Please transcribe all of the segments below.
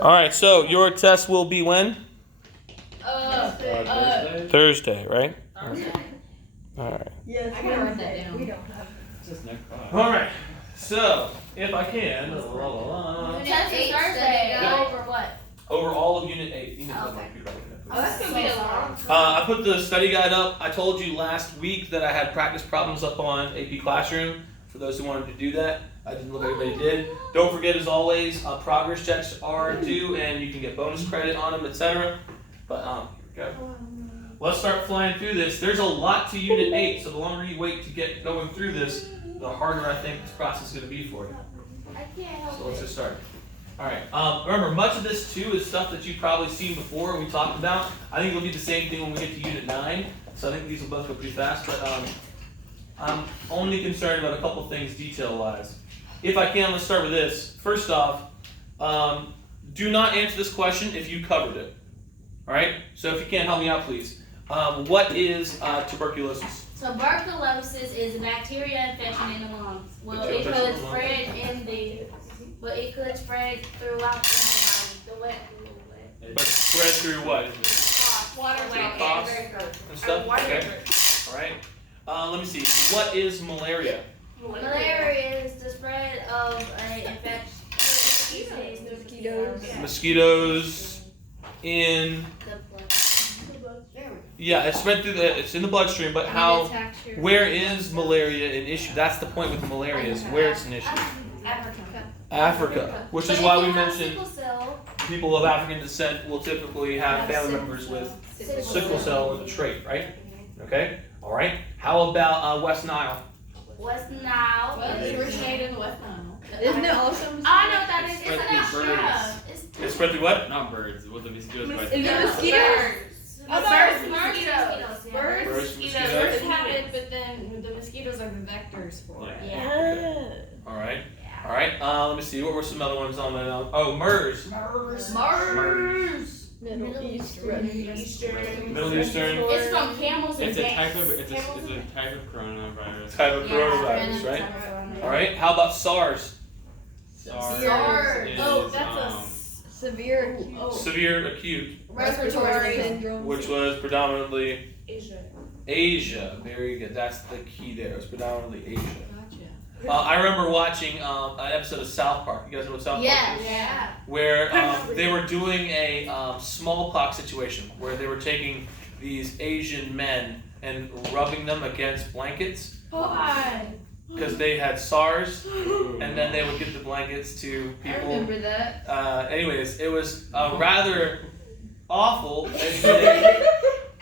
All right, so your test will be when? Thursday, right? All right. Yes, I gotta write that down. We don't have. Just next class. All right. So, if I can, Test is Thursday. Over what? over all of Unit 8. You know Okay. Oh, that's gonna be a long. I put the study guide up. I told you last week that I had practice problems up on AP Classroom for those who wanted to do that. I didn't look like everybody did. Don't forget, as always, progress checks are due, and you can get bonus credit on them, etc. But here we go. Let's start flying through this. There's a lot to Unit 8, so the longer you wait to get going through this, the harder I think this process is going to be for you. I can't help So let's just start. All right. Remember, much of this too is stuff that you've probably seen before. We talked about. I think it'll be the same thing when we get to Unit 9. So I think these will both go pretty fast. But I'm only concerned about a couple things detail-wise. If I can, let's start with this. First off, do not answer this question if you covered it. All right. So if you can't help me out, please. What is tuberculosis? Tuberculosis is a bacteria infection in the lungs. It could spread throughout the whole body. But spread through what? Water, coughs and stuff? Okay. All right. Let me see. What is malaria? Malaria is the spread of an infection. Mosquitoes in. Yeah, it's spread through it's in the bloodstream, but where is malaria an issue? That's the point with malaria, is where it's an issue. Africa, which is why we mentioned people of African descent will typically have family members with sickle cell as a trait, right? Okay, all right. How about West Nile? West Nile. Well, it originated in the West Nile. Isn't it also? I know what that is. It's spread through what? Not birds. What the mosquitoes bite. Is it mosquitoes? Birds, Birds have it, but then the mosquitoes are the vectors for it. Yeah. All right. All right. Let me see. What were some other ones on that? Oh, MERS. Middle Eastern. Middle Eastern. It's from camels and It's a bats. type of coronavirus. Type of coronavirus, right? All right. How about SARS? SARS. SARS. Is, Oh, that's Severe acute Severe acute, respiratory syndrome. which was predominantly Asia. Asia. Very good. That's the key there. It's predominantly Asia. Gotcha. I remember watching an episode of South Park. You guys know what South Park is? Yeah. Where they were doing a smallpox situation where they were taking these Asian men and rubbing them against blankets Why? because they had SARS, and then they would give the blankets to I people. remember that. Anyways, it was rather awful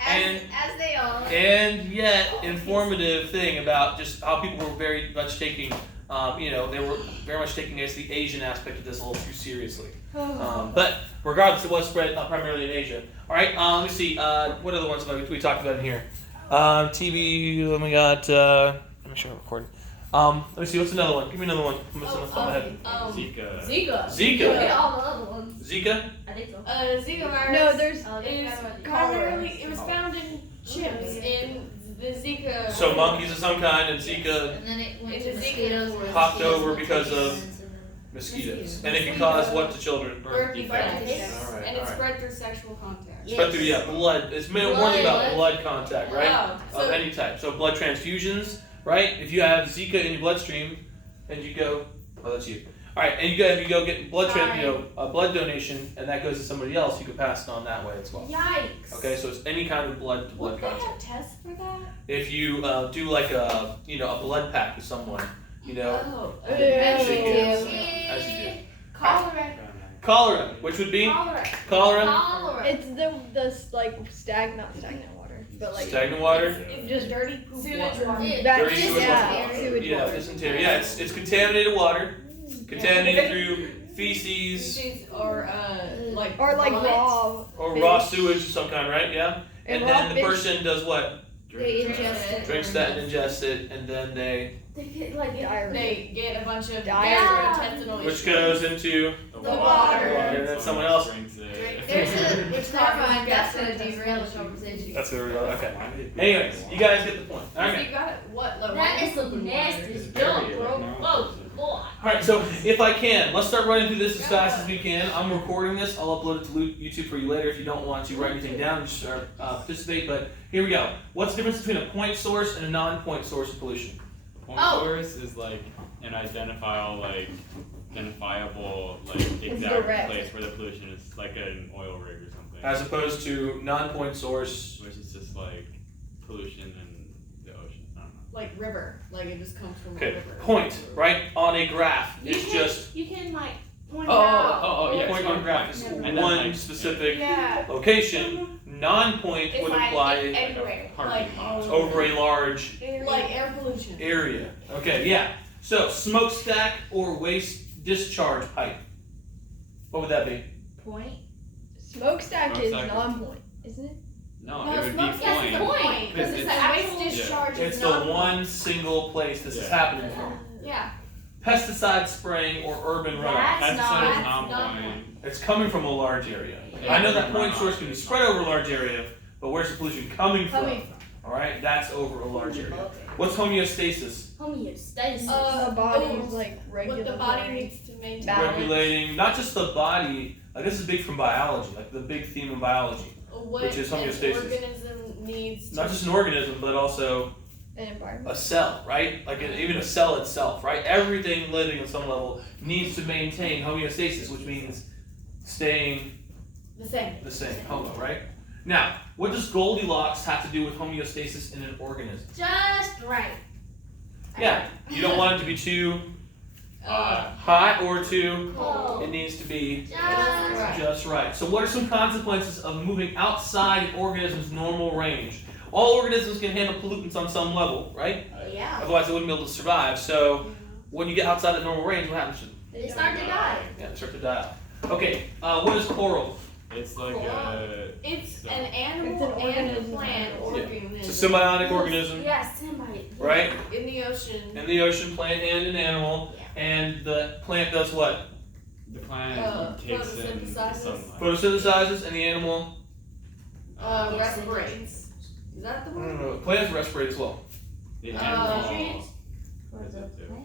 As they are. and yet informative thing about just how people were very much taking, they were very much taking the Asian aspect of this a little too seriously. But regardless, it was spread primarily in Asia. All right, let me see. What other ones have we talked about in here? TB. We got. Let me show recording. Let me see. What's another one? Give me another one. I'm missing off the top of my head. Zika. Zika. All the other ones. Zika. I think so. Zika virus. No, there's is primarily it was found in chimps in the Zika. So monkeys of some kind and Zika And then it went It's to a mosquitoes. popped over because of mosquitoes, and it can cause what to children? Birth defects. defects. All right, And it's all right. spread through sexual contact. Spread through blood. It's mainly warning about blood contact, right? Oh, Of any type. So blood transfusions, right? If you have Zika in your bloodstream, and you go, oh, that's you. All right, and you go get blood a blood donation, and that goes to somebody else. You can pass it on that way as well. Yikes. Okay, so it's any kind of blood to blood Would they contact. have tests for that? If you do like a blood pack with someone, Oh. as you do. Cholera, which would be cholera. It's the not stagnant water, but like Stagnant water. just dirty poop Sewage water. water. Dirty sewage Yeah, sewage Yeah, water. dysentery. Yeah, it's contaminated water, contaminated through feces Or Or like vomit. raw. or fish. raw sewage of some kind, right? Yeah. And raw then the fish. person does what? They ingest it. Drinks that and ingests it, and then They get like Diarrhea. They get a bunch of Diarrhea. gastrointestinal which issues. goes into The water. and then someone else. Drinks it. It's never mind. That's gonna derail the conversation. That's where we go. Okay. Anyways, you guys get the point. So Okay. you got it. What level? That is some nasty It's junk, very, bro. no, Whoa. boy. Alright, so if I can, let's start running through this as fast as we can. I'm recording this. I'll upload it to YouTube for you later if you don't want to write anything down, just participate. But here we go. What's the difference between a point source and a non-point source of pollution? Point source is like an identifiable exact direct. place where the pollution is, like an oil rig or something. As opposed to non-point source. Which is just like pollution in the ocean. I don't know. Like river, like it just comes from a Okay, river. point, right? On a graph. It's just You can like point Oh, out. yeah. point on a graph is And then, one like, specific Yeah. location. Non-point It's would like imply everywhere. Parking lot. over a large Like air pollution. area. Okay, yeah. So smokestack or waste discharge pipe. What would that be? Point. Smokestack is Smokestack. non-point, isn't it? No, No, it would be smokestack's point. the point. Because it's the It's- waste discharge. It's is the not one single place this is Yeah. happening from. Yeah. Pesticide spraying or urban runoff. That's Pesticide is not- non-point. It's coming from a large area. I know that point source can be spread over a large area, but where's the pollution coming from? All right, that's over a large area. What's homeostasis? Homeostasis. The body is like What regular. the body needs to maintain. Balance. Regulating not just the body. Like this is big from biology, like the big theme of biology. What Which is an homeostasis. organism needs to. Not just an organism, but also An environment. a cell, right? Like even a cell itself, right? Everything living on some level needs to maintain homeostasis, which means staying The same. the same, homo, right? Now, what does Goldilocks have to do with homeostasis in an organism? Just right. Yeah, you don't want it to be too hot or too, it needs to be just right. So what are some consequences of moving outside an organism's normal range? All organisms can handle pollutants on some level, right? Yeah. Otherwise they wouldn't be able to survive. So when you get outside the normal range, what happens to them? They start to die. Yeah, they start to die. Okay, what is coral? It's like a. It's So- an animal It's an and a organism. plant It's organism. a symbiotic organism, Yeah, somebody. right? In the ocean. In the ocean, plant and an animal. And the plant does what? The plant takes in the photosynthesizes. sunlight. Photosynthesizes, and the animal? Respirates. Is that the one? No. Plants respirate as well. The nutrients. animal. For What is the it do? plant.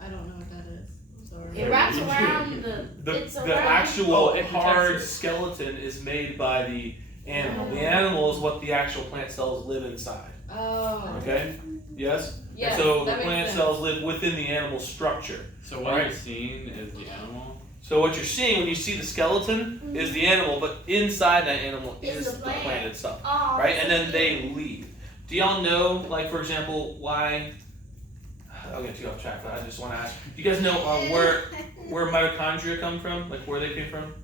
I don't know what that is. I'm sorry. It wraps around The it's the around. actual Oh, it protects hard it. skeleton is made by the animal. The animal is what the actual plant cells live inside. Oh. Okay? Yes? Yes, And so the that makes plant sense. cells live within the animal structure. So what Right. you're seeing is the animal. So what you're seeing when you see the skeleton is the animal, but inside that animal Is is the the plant. plant itself. Oh, Right? And then they leave. Do y'all know, like for example, why? I'll get too off track, but I just want to ask. Do you guys know where mitochondria come from? Like where they came from?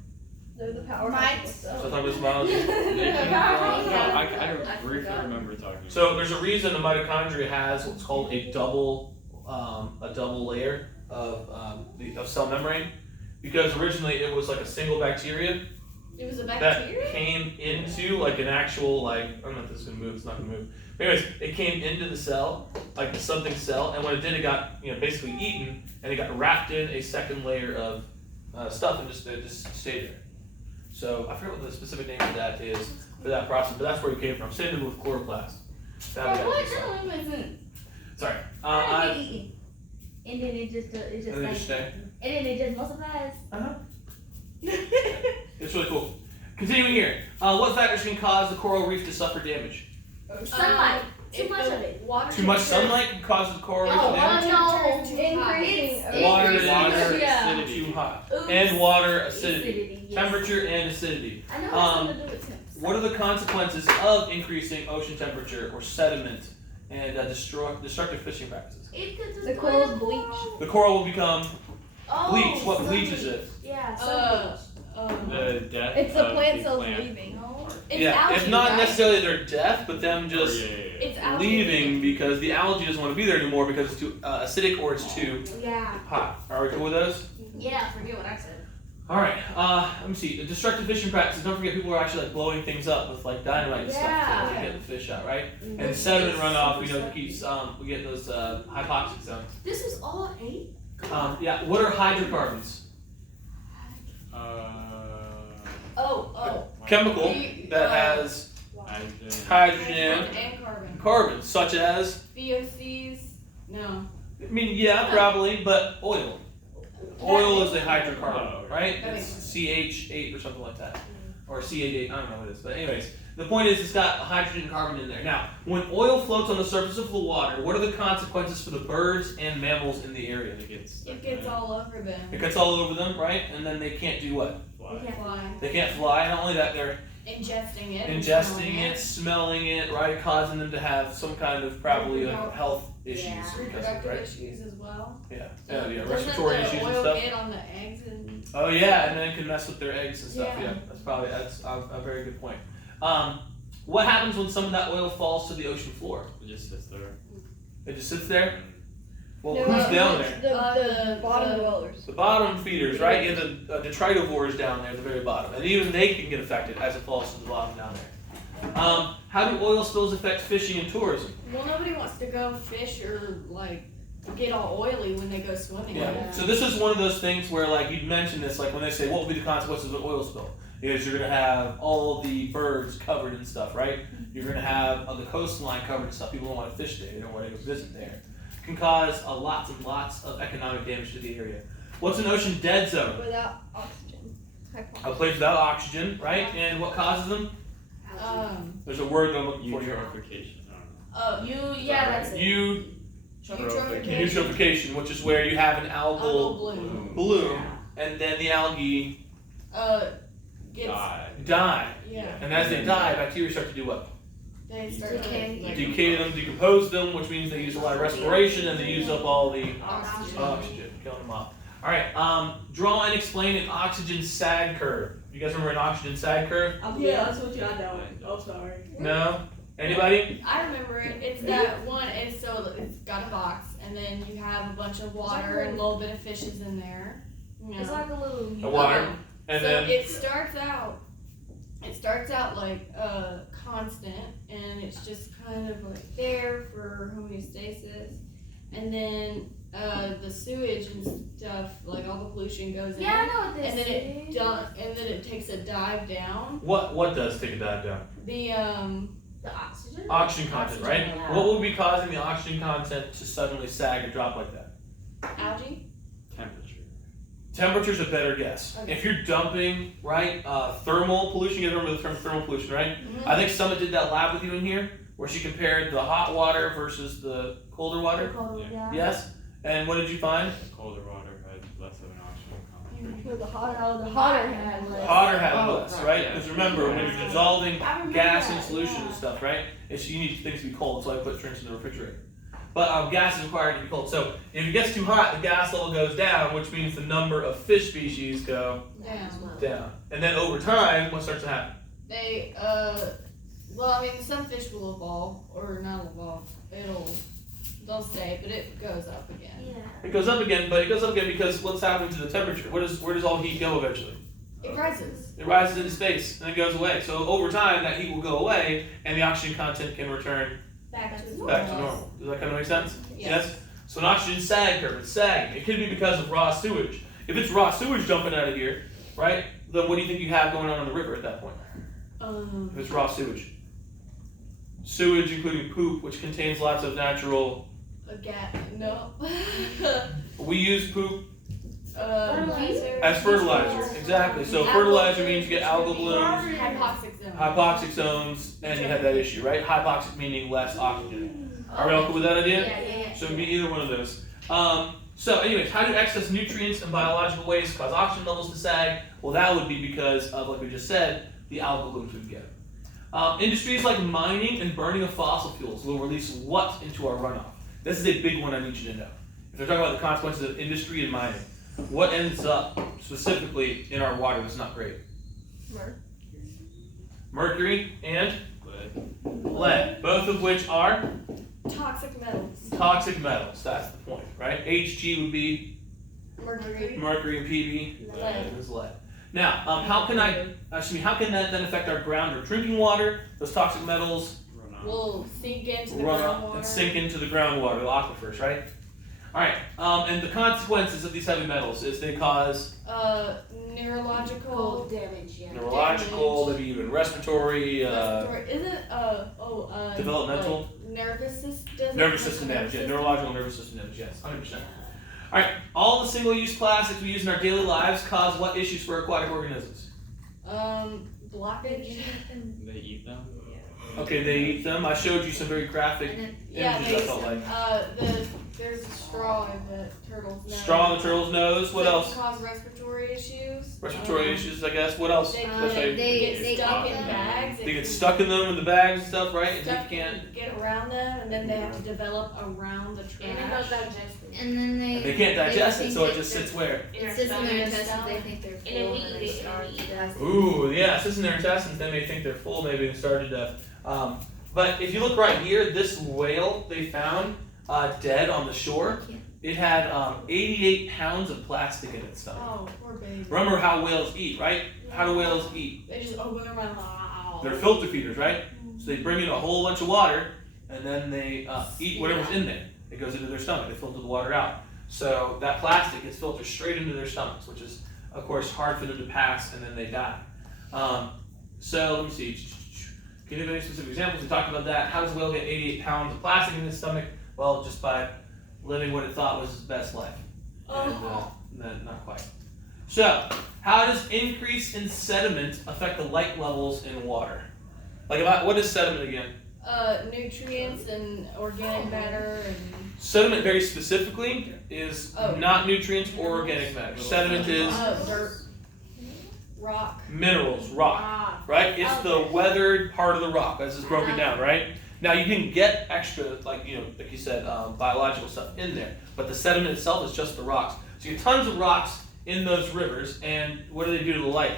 They're the power Mites. So I stuff. thought it was biology. They came from, I I briefly forgot. remember talking. So there's a reason the mitochondria has what's called a double layer of cell membrane, because originally it was like a single bacteria It was a that bacteria? came into like an actual like I don't know if this is gonna move. It's not gonna move. But anyways, it came into the cell like something cell, and when it did, it got basically eaten, and it got wrapped in a second layer of stuff, and it just stayed there. So I forget what the specific name for that is for that process, but that's where it came from. Same thing with chloroplast. That But got what? into the cell. No, it wasn't. Sorry. How did it get eaten? And then it just And then like, just stay. and then it just multiplies. It's really cool. Continuing here. What factors can cause the coral reef to suffer damage? Sunlight. Too If much the of it. Water Too much temperature- sunlight can cause the coral reef Oh, to damage. water temperature is too high. Increasing. Water Increasing. Water Yeah. acidity. Too hot. Oops. And water acidity. Yes. Temperature and acidity. I know it has something to do with temps. What are the consequences of increasing ocean temperature or sediment and destructive fishing practices? It could just The go corals in the bleach. coral. The coral will become Oh, bleach. What sun bleaches bleach. it? Yeah, sun Uh, The death It's the of plant cells plant. leaving. No. It's yeah, algae, if not right? necessarily they're death, but them just Yeah. It's algae. leaving because the algae doesn't want to be there anymore because it's too acidic or it's too Yeah. hot. Are we cool with those? Yeah, forget what I said. All right. Let me see. The destructive fishing practices. Don't forget, people are actually like blowing things up with like dynamite and stuff to Yeah. get the fish out, right? And sediment runoff. We know keeps we get those hypoxic zones. This is all 8? Yeah. What are hydrocarbons? Oh. Chemical The, that has Hydrogen. hydrogen and carbon. carbons, such as VOCs. No. I mean, yeah, probably, but oil. Oil is a hydrocarbon, right? That It's makes CH8 or something like that. Or C88, I don't know what it is. But anyways, the point is it's got a hydrogen and carbon in there. Now, when oil floats on the surface of the water, what are the consequences for the birds and mammals in the area? It gets It gets all over them. It gets all over them, right? And then they can't do what? fly. Fly. They can't fly. Not only that, they're Ingesting it. and ingesting smelling it, smelling it, right? Causing them to have some kind of probably health issues Yeah. because of it, Reproductive right? issues as well. Yeah, Doesn't respiratory the issues and oil stuff. get on the eggs and Oh yeah, and then it can mess with their eggs and stuff. Yeah. Yeah, that's a very good point. What happens when some of that oil falls to the ocean floor? It just sits there. It just sits there. And Well, No, who's down it's there? The The- bottom the- dwellers. The bottom feeders, right? Yeah, the detritivores down there at the very bottom, and even they can get affected as it falls to the bottom down there. How do oil spills affect fishing and tourism? well, nobody wants to go fish or like get all oily when they go swimming. Yeah. So this is one of those things where, like, you'd mention this, like when they say, what will be the consequences of an oil spill? Because you're gonna have all the birds covered and stuff, right? You're gonna have the coastline covered and stuff. People don't want to fish there. They don't want to go visit there. It can cause lots and lots of economic damage to the area. What's an ocean dead zone? Without oxygen. A place without oxygen, right? And what causes them? There's a word I'm looking for here. eutrophication. I don't know. That's it. Eutrophication, which is where you have an algal bloom. bloom, and then the algae Gets die. yeah. And as they die, bacteria start to do what? They start Decay. to Decay them, decompose them, which means they use a lot of respiration and they use up all the oxygen. oxygen, killing them off. All right, draw and explain an oxygen sag curve. You guys remember an oxygen sag curve? I'll be honest with you, I don't. Oh, sorry. No? Anybody? I remember it. It's that one. It's so it's got a box, and then you have a bunch of water and a little bit of fishes in there. You know. It's like a little. The water, and so then it starts out. It starts out like constant, and it's just kind of like there for homeostasis, and then the sewage and stuff, like all the pollution goes in. Yeah, I know what this And then is. and then it takes a dive down. what does take a dive down? The oxygen. Oxygen content, right? Yeah. What would be causing the oxygen content to suddenly sag or drop like that? Algae. Temperature. Temperature's a better guess. Okay. If you're dumping, right, thermal pollution, you remember the term thermal pollution, right? Mhm. I think Summit did that lab with you in here, where she compared the hot water versus the colder water. Yeah. Yes? And what did you find? The colder water had less of an oxygen concentration. With the hotter, The hotter had less. Hotter had Oh, less, right? yeah. Because remember, when you're dissolving I remember gas that, in solution yeah. and stuff, right? You need things to be cold, so I put drinks in the refrigerator. But gas is required to be cold. So if it gets too hot, the gas level goes down, which means the number of fish species go down. And then over time, what starts to happen? They well, I mean, some fish will evolve or not evolve. They'll stay, but it goes up again. Yeah. It goes up again, but it goes up again because what's happening to the temperature? Where does all heat go eventually? It rises. It rises into space and it goes away. So over time, that heat will go away, and the oxygen content can return Back to back to normal. Does that kind of make sense? Yes. So an oxygen sag curve, it's sagging. It could be because of raw sewage. If it's raw sewage dumping out of here, right? Then what do you think you have going on in the river at that point? If it's raw sewage. Sewage, including poop, which contains lots of natural. A gas. No. We use poop Fertilizer. as fertilizer. Exactly. So fertilizer means you get algal blooms, Hypoxic zone. hypoxic zones, and you have that issue, right? Hypoxic meaning less oxygen. Are we all cool with that idea? Yeah. So it'd be either one of those. So anyways, how do excess nutrients and biological waste cause oxygen levels to sag? Well, that would be because of, like we just said, the algal blooms we get. Industries like mining and burning of fossil fuels will release what into our runoff? This is a big one I need you to know. If they're talking about the consequences of industry and mining, what ends up specifically in our water that's not great? Mercury and lead, both of which are Toxic metals. toxic metals. That's the point, right? Hg would be Mercury. mercury, and Pb Lead. is lead. Now, how can that then affect our ground or drinking water? Those toxic metals Will sink into the run groundwater. and sink into the groundwater, the aquifers, right? All right. And the consequences of these heavy metals is they cause Neurological damage, yeah. neurological, maybe even respiratory, developmental, like nervous system. nervous system damage. Yeah, neurological nervous system damage. Yes, 100%. All right. All the single-use plastics we use in our daily lives cause what issues for aquatic organisms? Blockage. They eat them. Okay, they eat them. I showed you some very graphic Yeah, images. I felt like there's a straw in the turtle's nose. straw in the turtle's nose. What That else? can cause respiratory issues. Respiratory issues, I guess. What else? They Let's say get stuck in bags. they get stuck in them in the bags and stuff, right? And Stuff you can't. get around them, and then they have to develop around the And it trash. goes digested. And then They can't digest it, so it just sits where? It sits in their intestines, stomach. they think they're full, And then we and eat they it, start and we eat to it. Ooh, yeah, it sits in their intestines. They may think they're full. Maybe they started to. But if you look right here, this whale they found dead on the shore. It had 88 pounds of plastic in its stomach. Oh, poor baby. Remember how whales eat, right? How do whales eat? They just open their mouth. They're filter feeders, right? So they bring in a whole bunch of water, and then they eat whatever's in there. It goes into their stomach. They filter the water out. So that plastic gets filtered straight into their stomachs, which is, of course, hard for them to pass, and then they die. So let me see. Can you give any specific examples? We talked about that. How does a whale get 88 pounds of plastic in its stomach? Well, just by living what it thought was its best life. And then not quite. So, how does increase in sediment affect the light levels in water? Like, what is sediment again? Nutrients and organic matter and Sediment, very specifically, is not nutrients or organic matter. Sediment is dirt, rock. minerals, rock, right? It's the weathered part of the rock as it's broken down, right? Now you can get extra, like you said, biological stuff in there, but the sediment itself is just the rocks. So you have tons of rocks in those rivers, and what do they do to the light?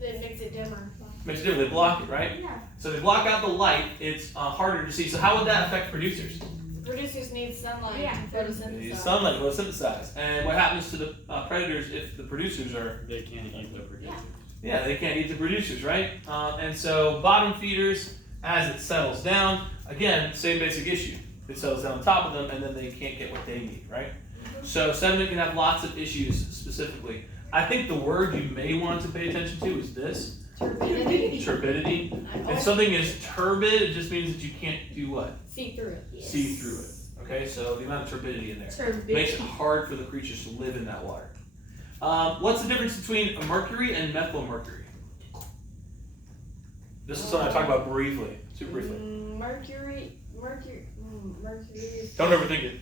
They mix it dimmer. Makes it different. They block it, right? Yeah. So they block out the light. It's harder to see. So how would that affect producers? Producers need sunlight Yeah. to photosynthesize. The sunlight will synthesize. And what happens to the predators if the producers are? They can't eat the producers. Yeah, they can't eat the producers, right? And so bottom feeders, as it settles down, again, same basic issue. It settles down on top of them, and then they can't get what they need, right? So sediment can have lots of issues specifically. I think the word you may want to pay attention to is this. Turbidity. Turbidity. If something is turbid, it just means that you can't do what? See through it. See through it. Okay, so the amount of turbidity in there Turbidity. makes it hard for the creatures to live in that water. What's the difference between mercury and methylmercury? This is something I talk about briefly, super briefly. Mercury is Don't overthink it.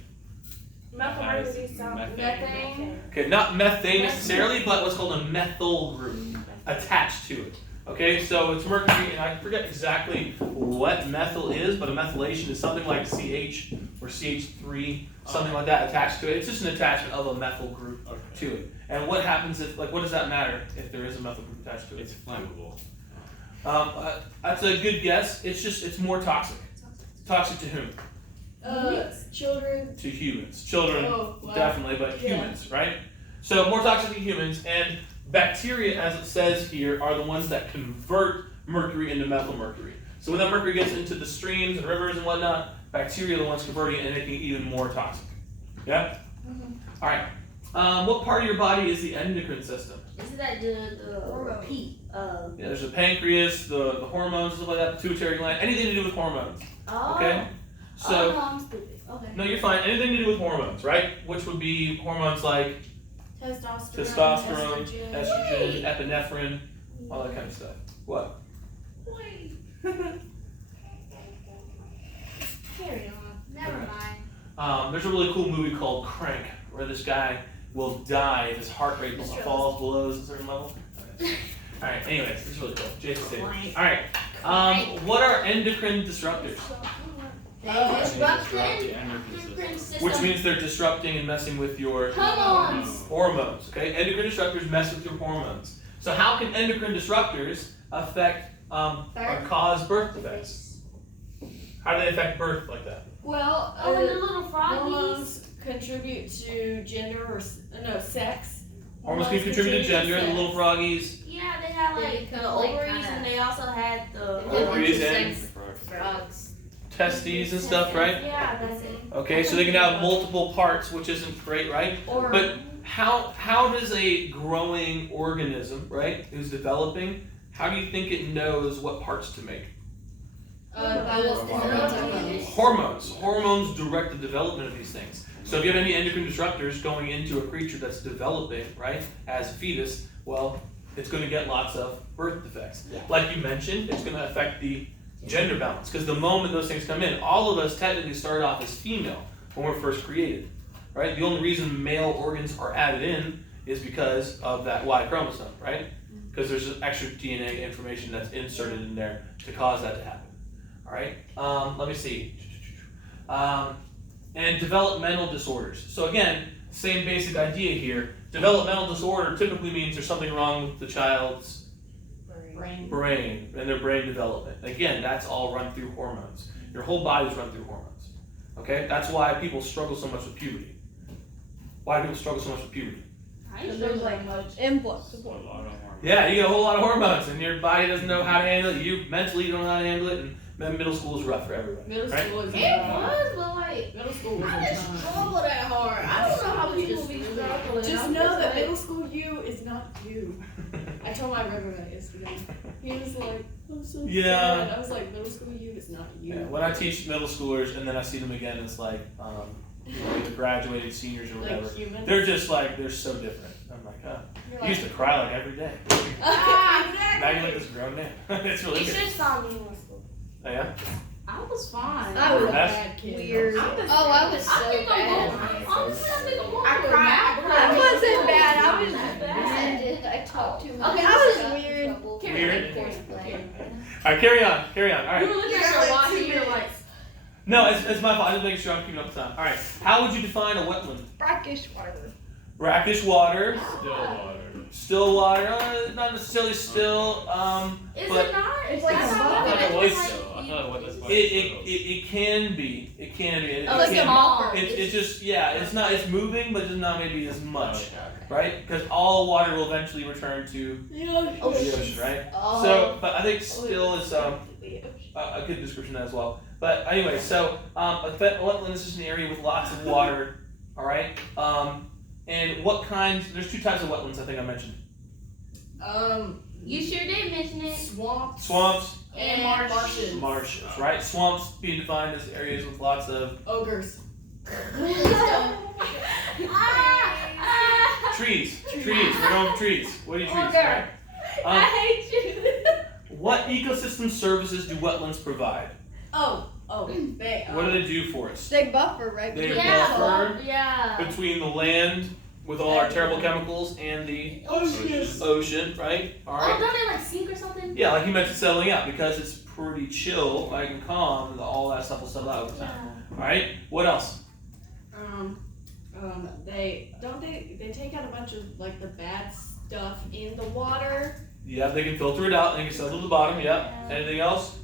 methylmercury sounds methane. Okay, not methane necessarily, but what's called a methyl group attached to it. Okay, so it's mercury, and I forget exactly what methyl is, but a methylation is something like CH or CH3, something like that attached to it. It's just an attachment of a methyl group to it. And what happens if, what does that matter if there is a methyl group attached to it? It's flammable. That's a good guess. It's more toxic. Toxic to whom? Children. To humans. Children, Oh, wow. definitely, but Yeah. humans, right? So more toxic to humans, and bacteria, as it says here, are the ones that convert mercury into methylmercury. So when that mercury gets into the streams and rivers and whatnot, bacteria are the ones converting it and making it even more toxic. Yeah? All right. What part of your body is the endocrine system? Isn't that the repeat? Yeah, there's the pancreas, the hormones, stuff like that, the pituitary gland, anything to do with hormones. Oh. Okay? So, no, I'm stupid. Okay. no, you're fine. Anything to do with hormones, right? Which would be hormones like Testosterone. estrogen, epinephrine, all that kind of stuff. What? Carry on. Never mind. There's a really cool movie called Crank, where this guy will die if his heart rate falls below a certain level. Okay. All right. Anyways, this is really cool. Jason Statham. All right. What are endocrine disruptors? They disrupt the the endocrine system. Which means they're disrupting and messing with your Hormones. hormones. Okay. Endocrine disruptors mess with your hormones. So how can endocrine disruptors affect or cause birth defects? How do they affect birth like that? Well, Oh, and the little froggies. hormones contribute to gender or sex. Hormones can contribute to gender. The little froggies. Yeah, they have They like become, the like, ovaries, kinda- and they also had the Ovaries and frogs. testes and stuff, right? Yeah, that's it. Okay, so they can have multiple parts, which isn't great, right? Or But how does a growing organism, right, who's developing, how do you think it knows what parts to make? Hormones. Hormones direct the development of these things. So if you have any endocrine disruptors going into a creature that's developing, right, as a fetus, well, it's going to get lots of birth defects. Yeah. Like you mentioned, it's going to affect the gender balance, because the moment those things come in, all of us technically start off as female when we're first created, right? The only reason male organs are added in is because of that Y chromosome, right? Because there's extra DNA information that's inserted in there to cause that to happen. All right, let me see. And developmental disorders. So again, same basic idea here. Developmental disorder typically means there's something wrong with the child's brain and their brain development. Again, that's all run through hormones. Your whole body's run through hormones. Okay, that's why people struggle so much with puberty. Why do people struggle so much with puberty? Because there's like influx of A lot of hormones. Yeah, you get a whole lot of hormones, and your body doesn't know how to handle it. You mentally don't know how to handle it, and then middle school is rough for everybody. Middle right? school is it was, but like middle school was I didn't struggle that hard. I don't know how people be struggling. Just I'm know that like, middle school you is not you. I told my brother that yesterday. He was like, I'm so Yeah. sad. I was like, middle school you is not you. Yeah, when I teach middle schoolers and then I see them again, it's like either graduated seniors or whatever. Like humans. They're just like they're so different. I'm like, huh. You're You used to cry like every day. ah, Now you're like this grown man. It's really you good. should saw me in middle school. Oh, yeah? I was fine. I was You're a a mess? bad kid. weird. Oh, I was so think bad. Honestly, I think I'm more I than cried. that. I wasn't bad. I was Not bad. I talked too much. Okay, I got was in weird. trouble. Weird? Horseplay. Alright, carry on. Alright. You were looking at your watch and you were like, No, it's my fault. I'm just making sure I'm keeping up with time. Alright, how would you define a wetland? Brackish water. Brackish water, Still water. still water, not necessarily still, is but it not? It's like That's a how bubble. I I thought it feel. was It's still. I thought it was it can be. It can be. It Oh, it's can small. It's just, yeah, it's moving, but it's not maybe as much, Okay. right? Because all water will eventually return to the ocean, right? Oh. So, but I think still is a good description of that as well. But anyway, so a wetland is just an area with lots of water, all right? And what kinds? There's two types of wetlands I think I mentioned. You sure did mention it. Swamps Swamps, and marshes. marshes, right? Swamps being defined as areas with lots of Ogres. trees. Trees. We're going with trees. What are you trees? Okay. Right? I hate you. What ecosystem services do wetlands provide? They. What do they do for us? They buffer, right? They Yeah, buffer yeah. between the land with all our terrible chemicals and the ocean, right? All Oh, right. don't they like sink or something? Yeah, like you mentioned, settling out because it's pretty chill, like and calm. All that stuff will settle out over time. All right. What else? They take out a bunch of like the bad stuff in the water. Yeah, they can filter it out. They can settle to the bottom. Yep. Anything else?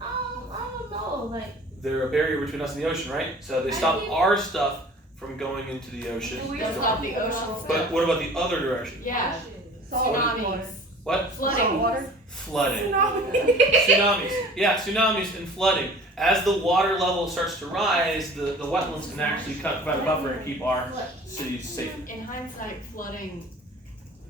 I don't know. Like, They're a barrier between us and the ocean, right? So they stop our stuff from going into the ocean. They'll stop the ocean. But what about the other direction? Yeah. Salt water. Tsunamis. What? Flooding. Water. Flooding. Tsunamis. Tsunamis. Yeah, tsunamis and flooding. As the water level starts to rise, the wetlands can actually provide a buffer and keep our cities safe. In hindsight, flooding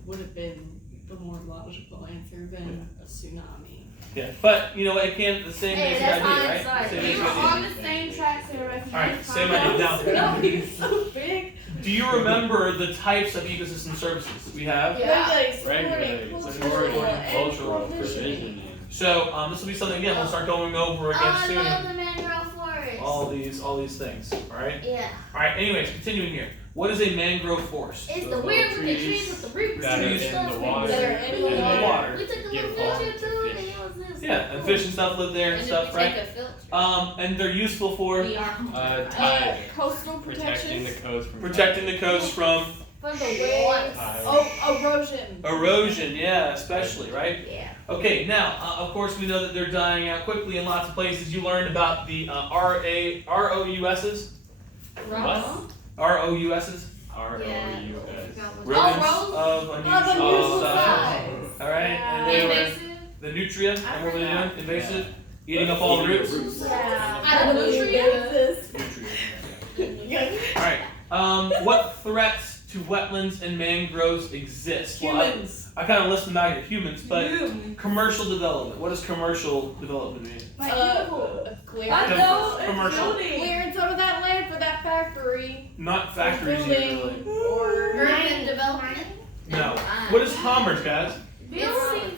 would have been the more logical answer than a tsunami. Yeah, but you know it can't. The same hey, basic that's idea, right? hindsight. Same We basic were idea. on the same track, Sarah. All right, same idea. Now, Tsunami is so big. do you remember the types of ecosystem services we have? Regulates, Regulates, supporting, supporting, cultural, cultural, and provisioning. Provisioning. So this will be something again we'll start going over again Oh, soon. no, the mangrove forest. All these things. All right. Yeah. All right. Anyways, continuing here. What is a mangrove forest? It's Those the little weird looking trees trees with the roots that are and in stuff. the water. That are in In the water. We took a Give little off picture to too, fish. and it was this. Yeah, and fish and stuff live there and And stuff, if we take right? a filter. And they're useful for We are Tide. Coastal Protecting the protections. coast from protecting the coast from from the waves. Tide. Erosion. erosion. Yeah, especially, right? Yeah. Okay, now, of course, we know that they're dying out quickly in lots of places. You learned about the ROUSs? Wrong. ROUSs? ROUS. Rodents rose? of Of unusual unusual size. size. Alright, and they were Invasive. the nutria, and what were they doing? Invasive. Eating up all the roots. Yeah. Out of nutrients. Alright. What threats to wetlands and mangroves exist? Well, Humans. I kind of list them out here. Humans, but commercial development. What does commercial development mean? Clear. I know. It's Commercial. building. Clearing some of that land for that factory. Not factories Building. usually. Or Urban development. No. What is commerce, guys? Trade.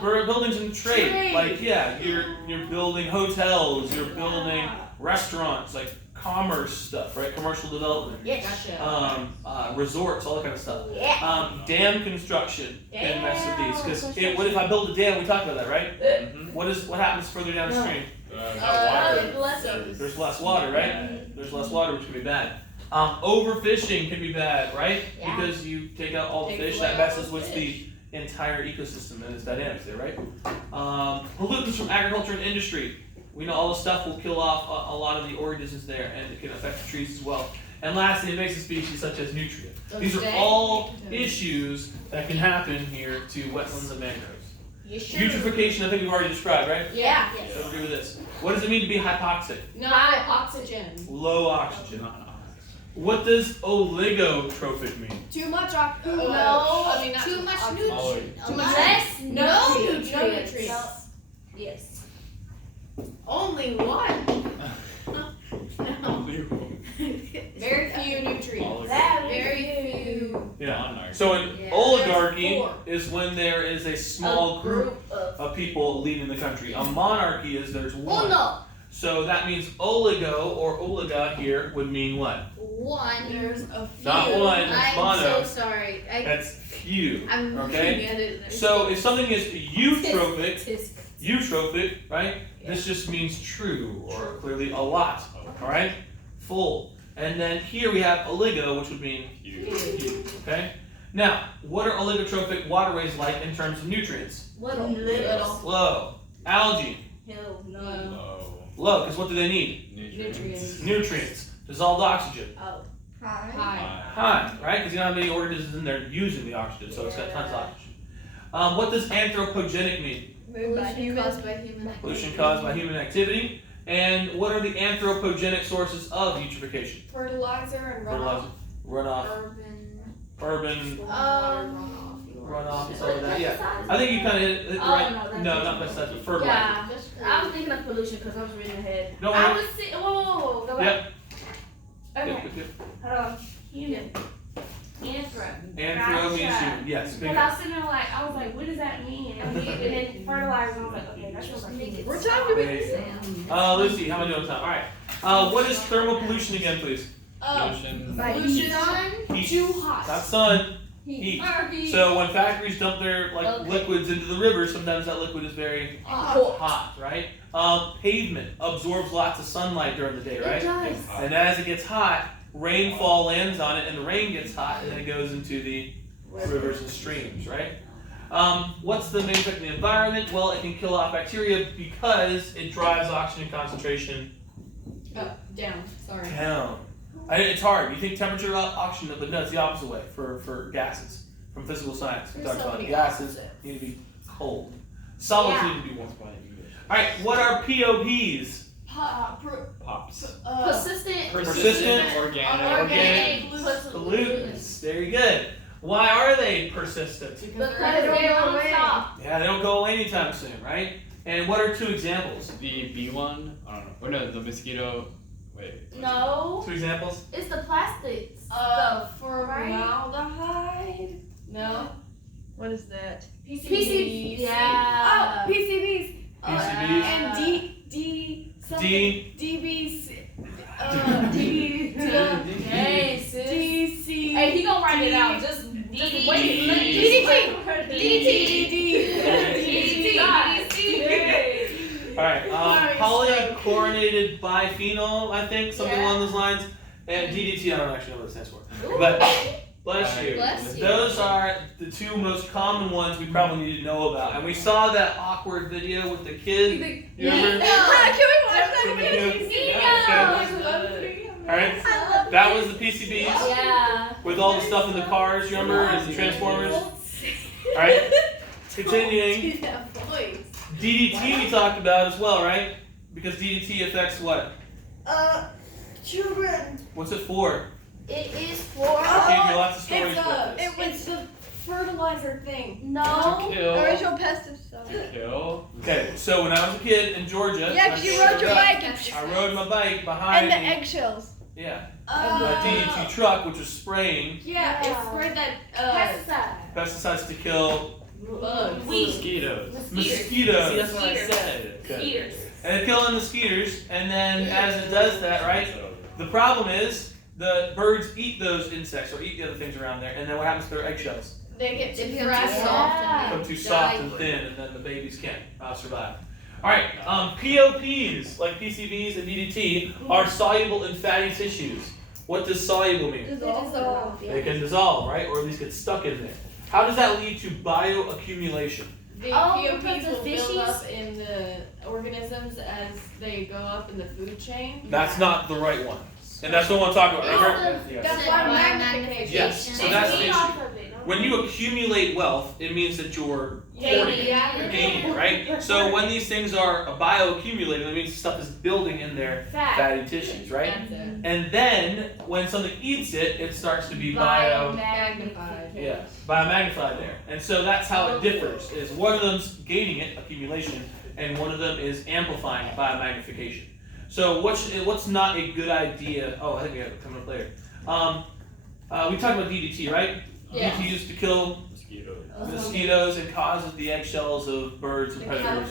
Buildings and trade. Trade. Like, yeah, you're building hotels, you're building restaurants, like commerce stuff, right? Commercial development. Gotcha. Resorts, all that kind of stuff. Yeah. Dam construction can mess with these because what if I build a dam? We talked about that, right? Mm-hmm. What happens further downstream? Water. There's less water, right? There's less water, which can be bad. Overfishing can be bad, right? Yeah. Because you take out all the Takes fish, away that all messes the with the entire ecosystem and its dynamics there, right? Pollutants from agriculture and industry. We know all the stuff will kill off a lot of the organisms there, and it can affect the trees as well. And lastly, invasive species such as nutrient. These are all issues that can happen here to wetlands and mangroves. Eutrophication, I think we've already described, right? Yeah. So agree with this. What does it mean to be hypoxic? No oxygen. Low oxygen. What does oligotrophic mean? Too much oxygen. No. I mean, not Too much oxygen. nutrients. Too much. Less No nutrients. nutrients. Yes. Only one. Very few nutrients. Very few. Yeah. So an Yeah. oligarchy Four. is when there is a small group of people leading the country. A monarchy is there's one. Uno. So that means oligo or oliga here would mean what? One. There's a few. Not one, it's I'm mono. so sorry. That's few. I'm Okay? looking at it. So if something is eutrophic, right? This just means true or clearly a lot. Alright? Full. And then here we have oligo, which would mean few. Okay? Now, what are oligotrophic waterways like in terms of nutrients? Little. Low. Algae. Hell no. Low. Low, because what do they need? Nutrients. Nutrients. Dissolved oxygen. High. High, right? Because you don't have many organisms in there using the oxygen, so it's got tons of oxygen. What does anthropogenic mean? Pollution caused by human Pollution caused by human activity. And what are the anthropogenic sources of eutrophication? Fertilizer and Fertilizer, runoff. runoff, Urban. urban runoff, and some of that. Yeah, I think you kind of hit the right. No, not pesticides, but fertilizer. Yeah. I was thinking of pollution because I was reading ahead. Don't I worry. was see. Whoa. Go back. Yep. Okay. Yep. Hold on. Human. Anthro. Anthro means Gotcha. human. Yes. Because I was sitting there like, I was like, what does that mean? And then fertilizer, I was like, okay, that feels like human. What time do we Lucy, how am I doing on time? All right. What is thermal pollution again, please? Pollution. Pollution. Heat. Too hot. Not sun. Heat. So when factories dump their liquids into the river, sometimes that liquid is very hot, right? Pavement absorbs lots of sunlight during the day, right? And as it gets hot, rainfall lands on it, and the rain gets hot, and then it goes into the rivers and streams, right? What's the main effect on the environment? Well, it can kill off bacteria because it drives oxygen concentration Down. Sorry. down. It's hard. You think temperature oxygen, but no, it's the opposite way for gases. From physical science, we There's talk so about many gases opposites. need to be cold. Solids need to be warm. All right, what are POPs? Pops. Persistent. Persistent. Organic. Pollutants. Very good. Why are they persistent? Because they don't stop. Yeah, they don't go away anytime soon, right? And what are two examples? The bee one? I don't know. Oh no, the mosquito. Wait. No. Two examples? It's the plastics. Stuff. Formaldehyde. No. What is that? PCBs. Yeah. Oh, PCBs. PCBs. And DBC. Hey, sis. DC. Hey, he gonna write it out. Just wait. All right. Polychlorinated biphenyl, I think, something along those lines. And DDT, I don't actually know what it stands for. But bless you. Bless you. Those are the two most common ones we probably need to know about. And we saw that awkward video with the kid. You remember? Can we watch that From the again? kid? Yeah, okay. All right. That was the PCBs Yeah. with all the stuff in the cars. You remember? And the Transformers. All right. Continuing. DDT we talked about as well, right? Because DDT affects what? Children. What's it for? It is for. I gave you lots of stories It's about this. it's the fertilizer thing. No. Kill. Original pesticide. Kill. Okay, so when I was a kid in Georgia, Yeah, 'cause you rode your bike I rode my bike behind and the me. eggshells. Yeah, a DDT truck which was spraying Yeah, it sprayed that Pesticide. pesticides to kill bugs. Weed. Mosquitoes. Mosquitoes. See, that's mosquitoes. what I Mosquitoes. said. Mosquitoes. And they're killing mosquitoes, and then as it does that, right, the problem is the birds eat those insects or eat the other things around there, and then what happens to their eggshells? They get too become too fragile. soft. Become too soft and thin, and then the babies can't survive. All right, POPs like PCBs and DDT are soluble in fatty tissues. What does soluble mean? Dissolve. They can dissolve, right, or at least get stuck in there. How does that lead to bioaccumulation? The Oh, POPs because will of build fishies? up in the organisms as they go up in the food chain. That's not the right one, and that's what I want to talk about. Remember? That's Why why magnification. magnification. Yes, so They that's the feed issue. off of it. When you accumulate wealth, it means that you're hoarding it. You're gaining it, right? So when these things are bioaccumulating, that means stuff is building in their Fat. fatty tissues, right? That's it. And then when something eats it, it starts to be Magnified. biomagnified there. And so that's how it differs. Is one of them's gaining it, accumulation, and one of them is amplifying it, biomagnification. So what's not a good idea? Oh, I think we have it coming up later. We talked about DDT, right? Yeah. DDT used to kill Mosquitoes. mosquitoes and causes the eggshells of birds and The predators.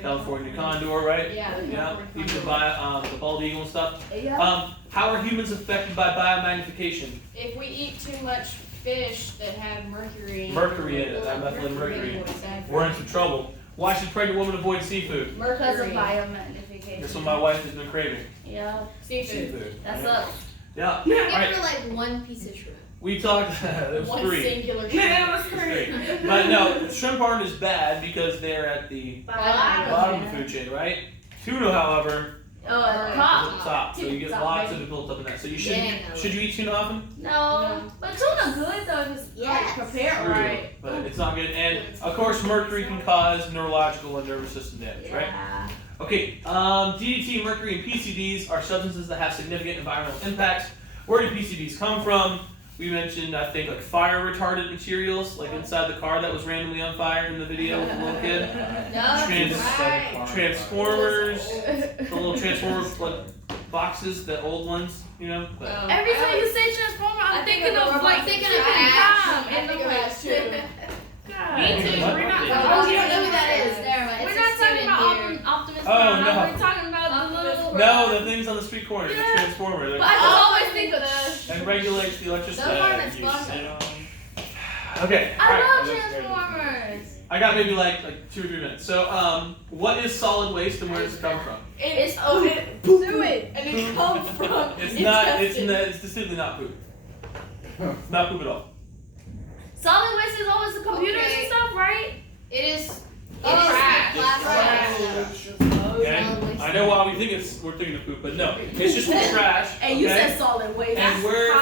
California condor, right? Yeah, the Yeah, California even condor. the bald eagle and stuff. Yeah. How are humans affected by biomagnification? If we eat too much fish that have mercury in Mercury in it, that methylene mercury. We're in some trouble. Why should pregnant women avoid seafood? Because of Mercury. biomagnification. That's what my wife has been craving. Yeah. Seafood. That Yeah. sucks. Yeah. Give Alright, her like one piece of shrimp. we talked, there was One three. singular There's three. But no, shrimp aren't as bad because they're at the bottom of the food chain, right? Tuna, however, Oh, at the is top. at the top. So you get Top, lots baby. of it built up in that. So you Yeah, should you eat tuna often? No. But tuna good though, just Yes. like prepare True, right. but it's not good. And of course, mercury can cause neurological and nervous system damage, right? Yeah. Okay, DDT, mercury, and PCBs are substances that have significant environmental impacts. Where do PCBs come from? We mentioned, I think, like fire retardant materials, like inside the car that was randomly on fire in the video with the little kid. Transformers, the little transformer boxes, the old ones, you know. But Every time you say transformer, I'm thinking of like thinking of Ash. Ash. And the Ash, too. God. Me too. We're not. Oh, you don't know who that is. Never mind. We're It's not a talking student about here. Optimus Oh, Prime. no. We're talking about the little. no, the things on the street corner, the Yeah. transformer, But I just always think of the. and regulates the electricity. Those aren't as You fun. sit on. Okay, I alright. love Transformers. I got maybe like 2 or 3 minutes. So, what is solid waste and where does it come from? It's Sewage. and it comes from It's not. intestines. It's distinctly not poop. It's not poop at all. Solid waste is always the computers Okay. and stuff, right? It is. Oh, Trash. Okay. I know why we think we're thinking of poop, but no, it's just trash. And you okay? said solid waste. And That's we're